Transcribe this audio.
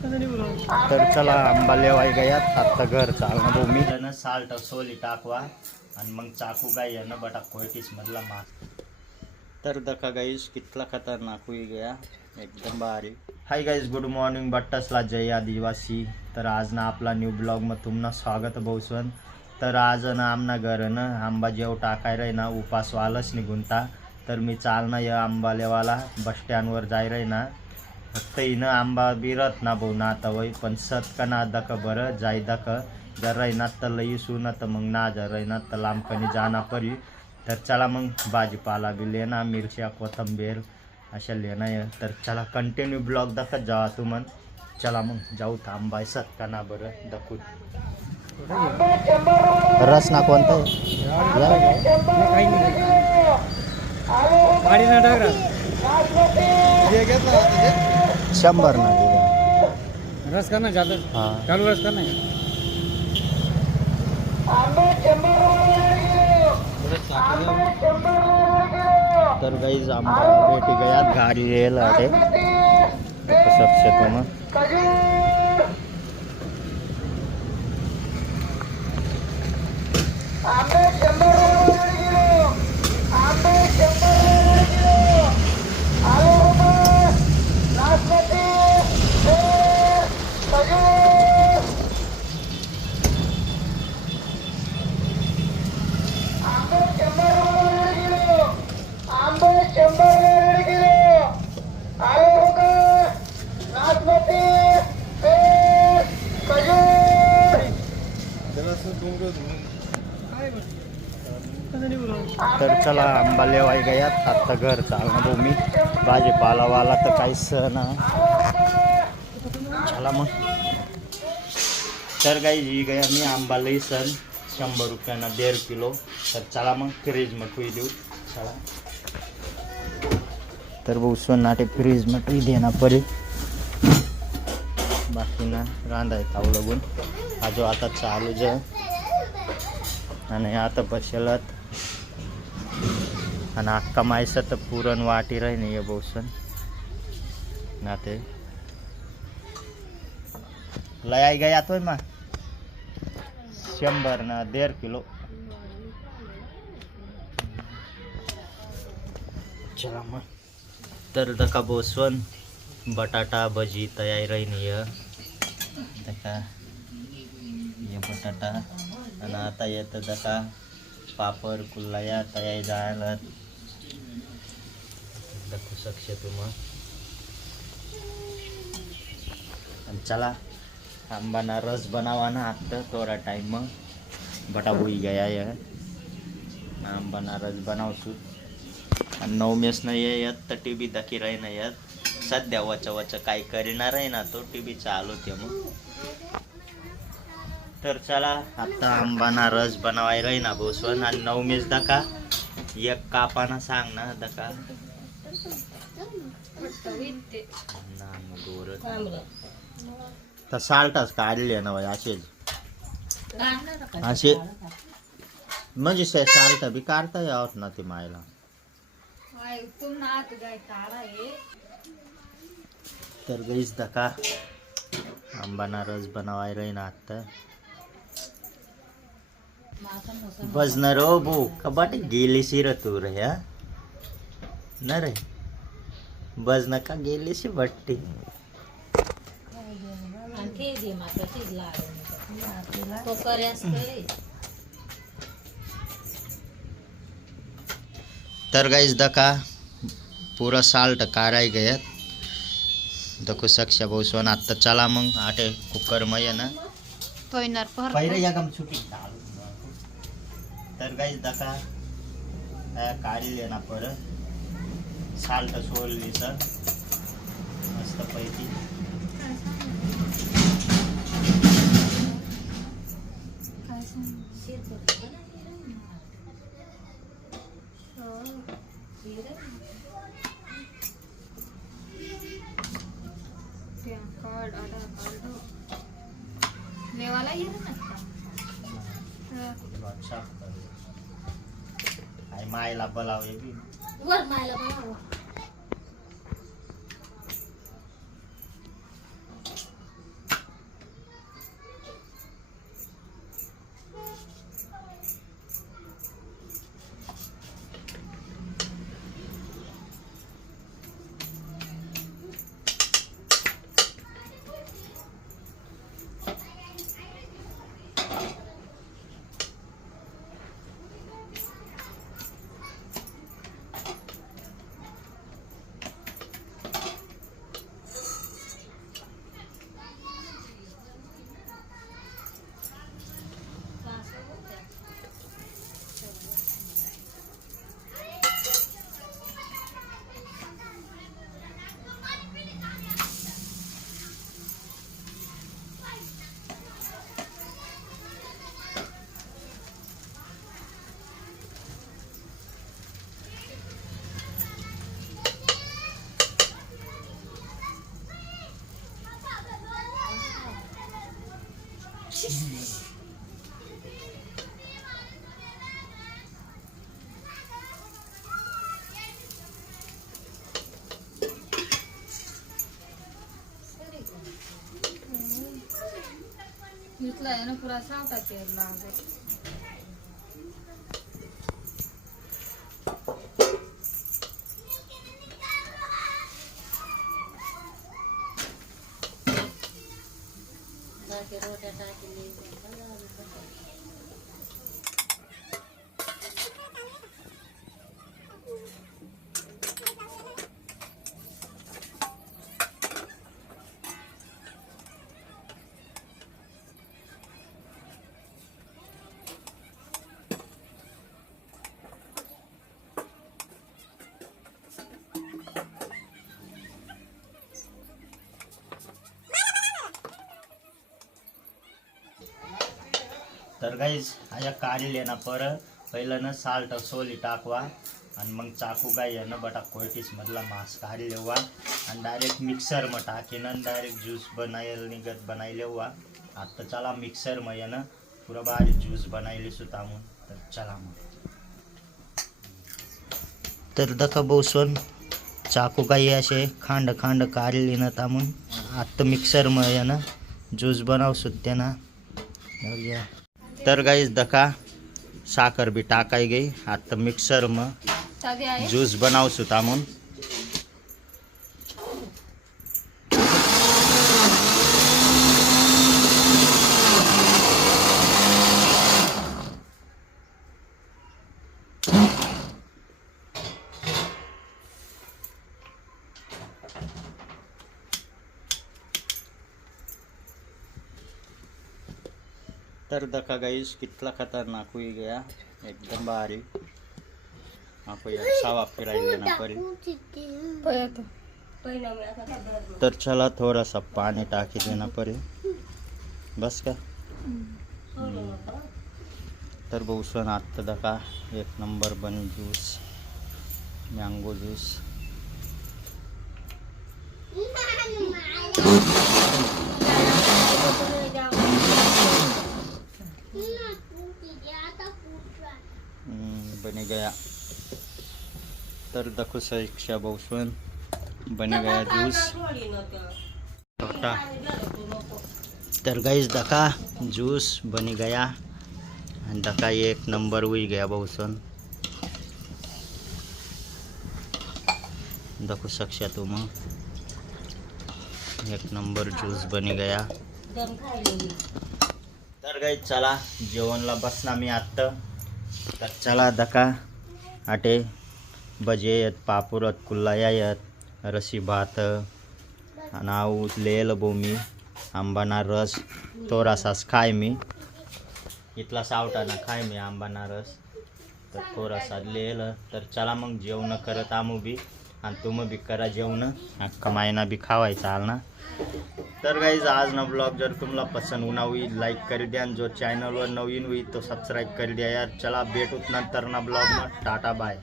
तर चला आंबा लेवाय गयात. आता घर चालणं भाऊ मी ना साल्ट सोली टाकवा आणि मग चाकू गाय ना बटा कोयटीस मधला मास तर दका गाईस कितला खतरनाक हुई गया. एकदम भारी. हाय गाईज गुड मॉर्निंग बट्टसला जय आदिवासी. तर आज ना आपला न्यू ब्लॉगमध्ये तुमना स्वागत भाऊसन तर आज ना आमना घर ना आंबा जेव टाकाय रे ना उपास वालच निघूनता तर मी चालना या आंबालेवाला बस स्टँडवर जाय रे ना. फक्त हिनं आंबा बिरत ना भाऊ ना आता वय पण सत का ना दक बरं जाय दक जर राहिना तर लई सु ना तर मग ना जर राहिना तर लांबकणी जाना परी तर चला मग भाजीपाला बी लेना मिरच्या कोथंबीर अशा लेना आहे तर चला कंटिन्यू ब्लॉग दाखत जावा तू मग चला मग जाऊ थांबाय सत का ना बरं दखून रस ना कोणता ना टाकरा शंभर ना दिले रस करना ज्यादा. हां. चालू रस करना है तर गाईज आंबा भेटी गयात घारी येईल आहे. शक्यतो मग तर चला आंबा गयात. आता घर चालणं भाऊ मी भाजीपालावाला तर काहीच ना चला मग. तर काही जी गया मी आंबा सण. शंभर रुपयानं देड किलो. तर चला मग फ्रीज ठुई देऊ. चला. तर भाऊ सोनाटे फ्रीज ठुई देणार परी. बाकी ना रांधाय ताव लागून आजो आता चालू जे. आणि आता बसेलत. आणि अक्का मायसा तर पुरण वाटी राही नाही आहे बहुसन. ना ते. लय आई गया आतोय मा. शंभर ना देड किलो. चला मग तर दका बोसवन बटाटा भजी तयारी राही नाही दका. ये बटाटा. आणि आता येतं जसा पापड कुल्लाया तया जायला दाखवू शकशे तुम्ही आणि चला आंबाना रस बनावाना आता थोडा टाइम मग बटा गया या आंबाना रस बनावसू आणि नऊ मेस नाही येत तर टी व्ही दखी राही नाही येत सध्या वचा वचा काय करणार आहे ना तो टी व्ही चालू ते मग तर चला आता आंबाना रस बनवायला ना भोसवन आणि नऊ मेस दका. एक कापाना सांग ना दका. ना मग दोरं. तर साल्टच काढले ना भाई असेच असे. म्हणजे से साल्ट बी काढता यावत ना ते मायला. तर गईस दका. आंबाना रस बनवायला राही ना आता बजणार हो बो कबाट गेलीशी र तू रे हा ना रे बजन का गेलीशी बट्टी आणखी दे मात्राचीच लाड तो करे असतंय तर गाईज दका पुरा साल्ट काढाय गयात दखू सक्ष भाऊ आता चला मग आटे कुकरमध्ये ना। पहिले या गम छुटी तर गाईज दका काढले ना परत. साल्ट सोडली सर मस्त पैकी. नेवाला येत ना आई मायला बोलावे बी. वर मायला बनव इथला आहे ना पुरा सावटा तर गाईज आया काढले ना पर पहिलं ना साल्ट सोली टाकवा आणि मग चाकू गाई आहे ना बटा कोयटीस मधला मांस काढी लेवा आणि डायरेक्ट मिक्सर मग टाकीन आणि डायरेक्ट ज्यूस बनायल निघत बनाई लेवा आता चला मिक्सर मग येणं पुरा बारीक ज्यूस बनायली सुद्धा मग तर चला मग. तर दखा बसून चाकू काही असे खांड खांड काढली ना तामून. आत्ता मिक्सर मग ना ज्यूस बनाव सुद्धा ना. तर गाईज दका साखर बी टाकाय गई. आता मिक्सर मग चावी आहे ज्यूस तर दका गाईस कितला खतरनाक हुई गया. एकदम आपको एक सावा फिरायले ना परी. तर चला थोड़ा सा पानी टाकी देना पड़े बस का? तर बहुसन आत्ता दका एक नंबर बनी ज्यूस मँगो ज्यूस हम्म, बनी गया तर दखो शिक्षा बहुसन बनी गया जूस छोटा तर? गाइस दका जूस बनी गया. आणि दका एक नंबर हुई गया बहुसन देखो सकशा तुम एक नंबर ज्यूस बनी गया. तर गाई चला जेवणला बसना मी आत्ता. तर चला दका आटे. भजे आहेत पापूर आहेत कुल्लाया आहेत रशी भात नाव लेल भूमी आंबाना रस तो रसास खाय मी. इथला सावटाना खाय मी आंबाना रस. तर तो रसात लिहिल तर चला मग जेवणं करत आमू बी आणि तुम्ही बी करा जेवणं. अख्खा मायना बी खावायचा आल ना. तर गाईज आज ना ब्लॉग जर तुम्हाला पसंत होणार होईल लाईक करी द्या आणि जो चॅनलवर नवीन होई तो सबस्क्राईब करी द्या यार. चला भेटूत नंतर ना ब्लॉग टाटा बाय